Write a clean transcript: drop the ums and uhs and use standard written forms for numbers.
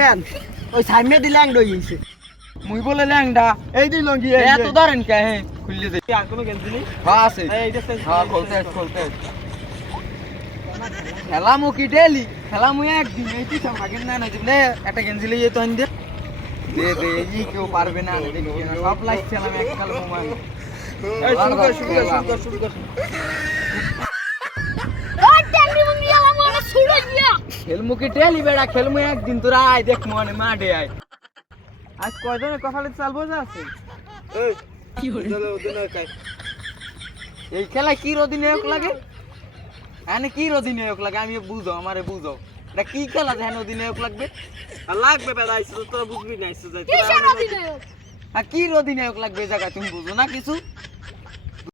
man ওই সাইমে দি ল্যাংড হই গেছে মুই বলে ল্যাংডা এই দি লঙ্গি এত ধরেন কে হে খুললে দে আর কোনো গেঞ্জি নেই হ্যাঁ আছে এইটা হ্যাঁ খোলতে খেলা মু কি ডেলি খেলা মু একদিন এই তুই মাগেন না দিলে একটা গেঞ্জি লইয়ে তো আন দে দে এই কেউ পারবে না দেখি না সব লাইট খেলাম এককাল মোবাইল এই শুরু কর খেলমু কি ডেলি বেড়া খেলমু একদিন তোরা আয় দেখ মনে মাঠে আয় আজ কয়জনে কপালে চালবো যা আছে এই কি হলো ওদিন কাই এই খেলা কি অধিনায়ক লাগে এনে কি অধিনায়ক লাগে আমি বুঝাও আমারে বুঝাও এটা কি খেলা যেন অধিনায়ক লাগবে আর লাগবে বেড়া আইছিস তোরা বুঝবি না আইছিস আর কি অধিনায়ক লাগবে এই জায়গায় তুমি বুঝো না কিছু